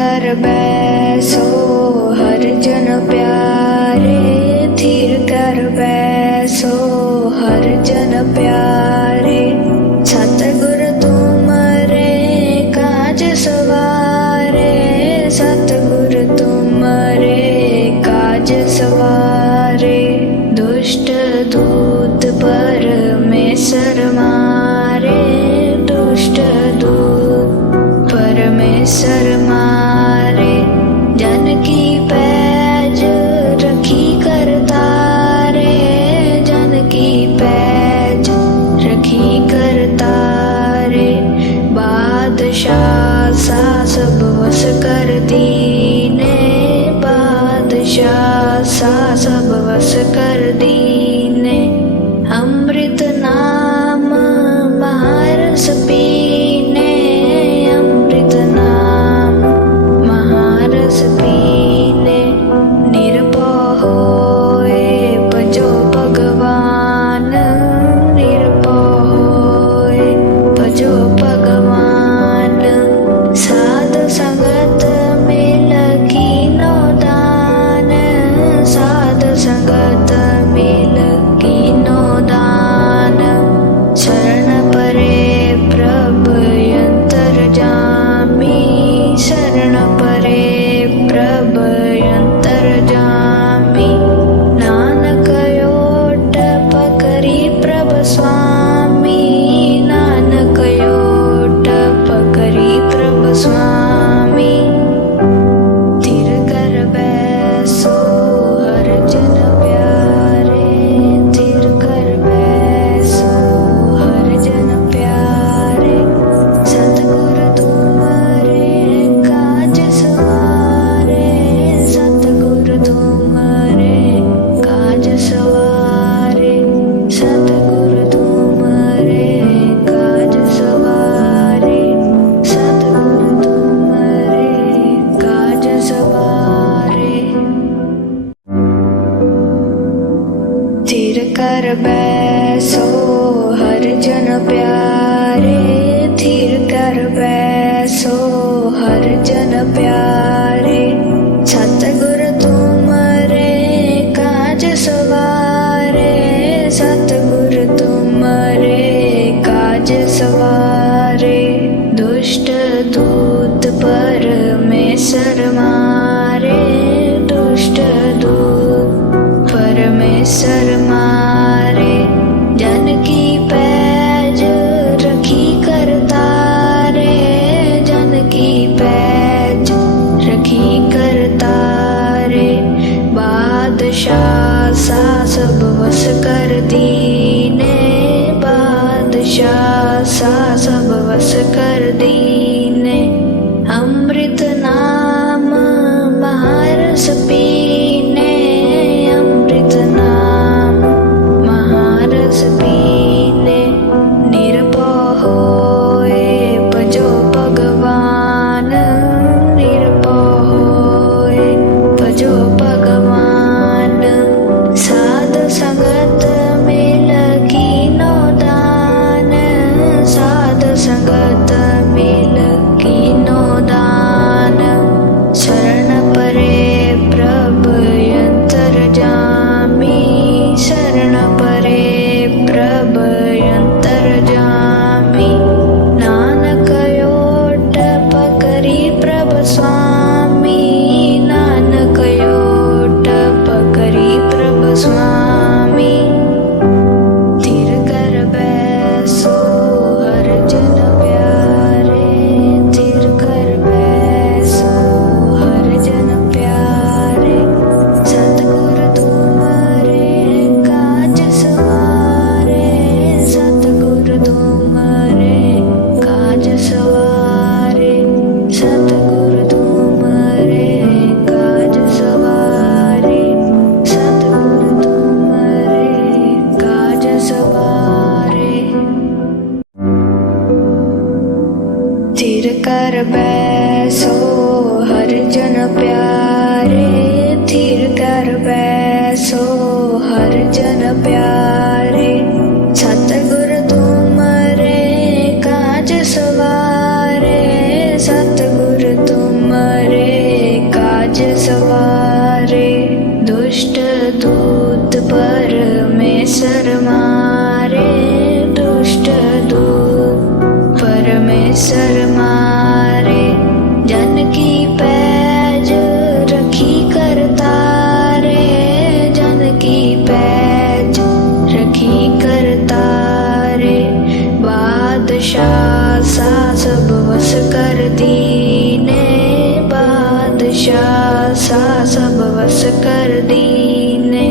कर बैसो हर जन प्यारे, धीर कर बैसो हर जन प्यारे। सतगुर तुमरे काज सवारे, सतगुर तुमरे काज सवारे। दुष्ट दूत परमेश्वर मारे, दुष्ट दूत परमेश्वर मारे। जन की पैज रखी कर तारे, जन की पैज रखी कर तारे। बादशाह सा सब वस कर दीने, बादशाह सा सब वस कर दीने। अमृत नाम महारस पीने, अमृत नाम महारस पीने। निरपो होए भजो भगवान, निरपो होए भजो भगवान। साध संगत में लगी नो दान, साध संगत में लगी नो दान। शरण परे प्रभ यंतर जामी, शरण परे प्रभ यंतर जामी। नानक योट पकरी प्रभ स्वामी, नानक योट पकरी प्रभ स्वामी। धीर कर बैसो हर जन प्यारे, धीर कर बैसो हर जन प्यारे। सतगुर तुमरे काज सवारे, सतगुर तुमरे काज सवारे। सतगुर तुमरे काज सवारे, सतगुर तुमरे काज सवारे। धीर कर बैसो हर जन प्यारे, धीर कर बैसो हर जन प्यारे। सतगुर तुमरे काज सवारे, सतगुर तुमरे काज सवारे। दुष्ट दूत परमेश्वर मारे, दुष्ट दूत परमेश्वर मारे। जन की पैज रखी कर तारे, जन की पैज रखी कर तारे। बादशाह सा सब वस कर दीने, बादशाह सा सब वस कर दीने। अमृत नाम महारस पीने, अमृत नाम महारस पीने। निरपो होए भजो भगवान, निरपो होए भजो भगवान। साध संगत में लगी नो दान, साध संगत में लगी नो दान। शरण परे प्रभ यंतर जामी, शरण परे प्रभ यंतर जामी। नानक योट पकरी प्रभ स्वामी, नानक योट पकरी प्रभ स्वामी। धीर कर बैसो हर जन प्यारे, धीर कर बैसो हर जन प्यारे। सतगुर तुमरे काज सवारे, सतगुर तुमरे काज सवारे। सतगुर तुमरे काज सवारे, सतगुर तुमरे काज सवारे। धीर कर बैसो हर जन प्यारे, धीर कर बैसो हर जन प्यारे। सतगुर तुमरे काज सवारे, सतगुर तुमरे सर मारे। जन की पैज रखी करतारे, जन की पैज रखी करतारे। बादशाह सा सब वस कर दीने, बादशाह सा सब वस कर दीने।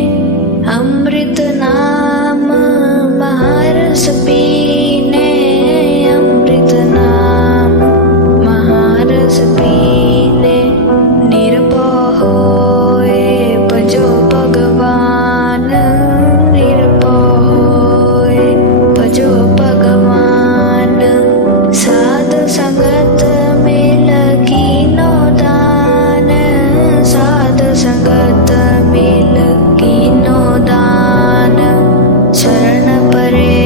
अमृत नाम महारस पीने, अमृत नाम महारस पीने। निरभय होए भजो भगवान, निरभय होए भजो भगवान। साध संगत में लगी नो दान, साध संगत में लगी नो दान। शरण परे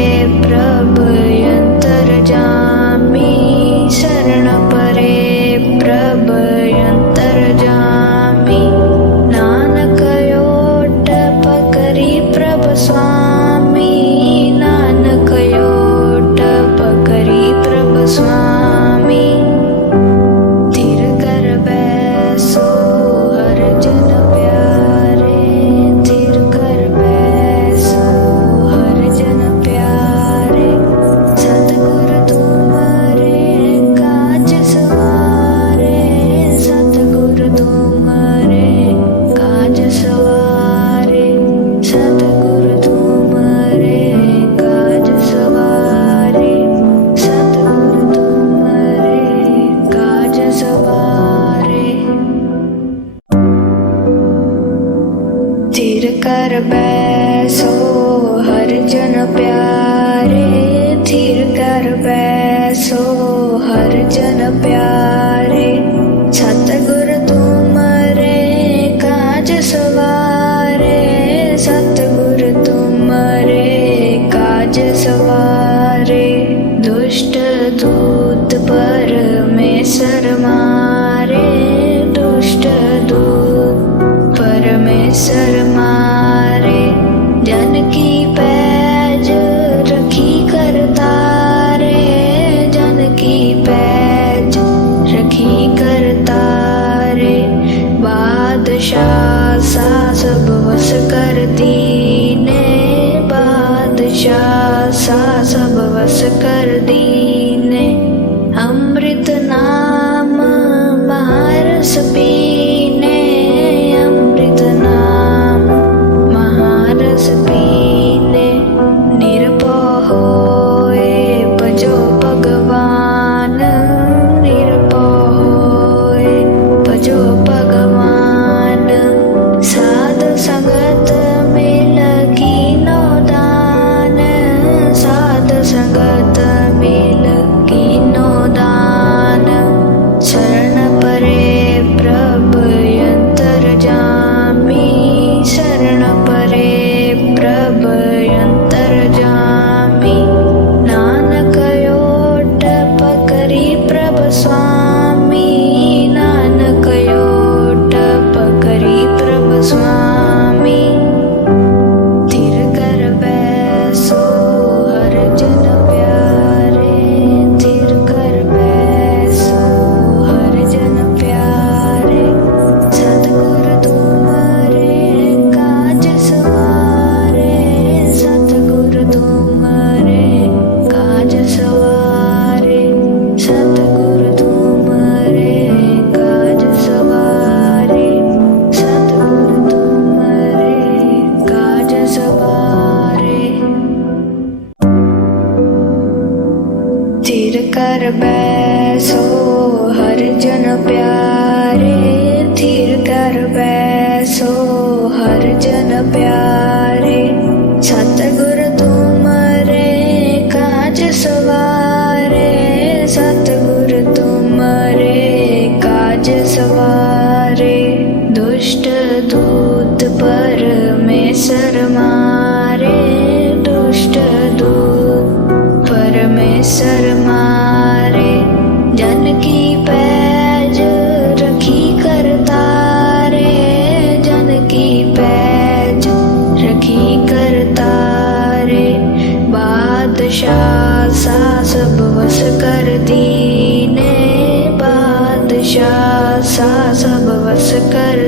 प्रभ यंतर जामी, शरण परे प्रभ यंतर जामी। नानक योट पकरी प्रभ स्वामी, नानक योट पकरी प्रभ स्वामी। थिर कर बैसो हर जन प्यारे, थिर कर बैसो हर जन प्यारे। सतगुरु तुम्हारे काज सवारे, सतगुरु तुम्हारे काज सवारे। सतगुरु तुम्हारे काज सवारे, सतगुरु तुम्हारे काज सवारे। थिर कर बैसो हर जन प्यारे, थिर कर बैसो हर जन प्यारे। सतगुरु तुम्हारे काज सवारे, सतगुरु तुम्हारे काज सवारे। दुष्ट दूत परमेश्वर मारे, दुष्ट दूत परमेश्वर मारे। जन की पैज रखी करतारे, जन की पैज रखी करतारे। बादशाह सा सब वस कर दीने, बादशाह सा सब वस कर दीने। अमृत नाम महारस पीने, अमृत नाम महारस पीने। निरभय होए भजो भगवान, निरभय होए भजो भगवान। साध संगत में लगी नो दान, साध संगत में लगी नो दान। शरण परे प्रभ यंतर जामी, शरण परे प्रभ यंतर जामी। नानक योट पकरी प्रभ स्वामी, नानक योट पकरी प्रभ स्वामी। थिर कर बैसो हर जन प्यारे, थिर कर बैसो हर जन प्यारे। सतगुरु तुम्हारे काज सवारे, सतगुरु तुम्हारे काज सवारे। सतगुरु तुम्हारे काज सवारे, सतगुरु तुम्हारे काज सवारे। थिर कर बैसो हर जन प्यारे, थिर कर बैसो हर जन प्यारे। सतगुरु तुम्हारे काज सवारे, सतगुरु तुम्हारे काज सवारे। दुष्ट दूत परमेश्वर मारे, दुष्ट दूत परमेश्वर मारे। जन की पैज रखी करतारे, जन की पैज रखी करतारे। बादशाह सा सब वस कर दीने बादशाह सा सब बस कर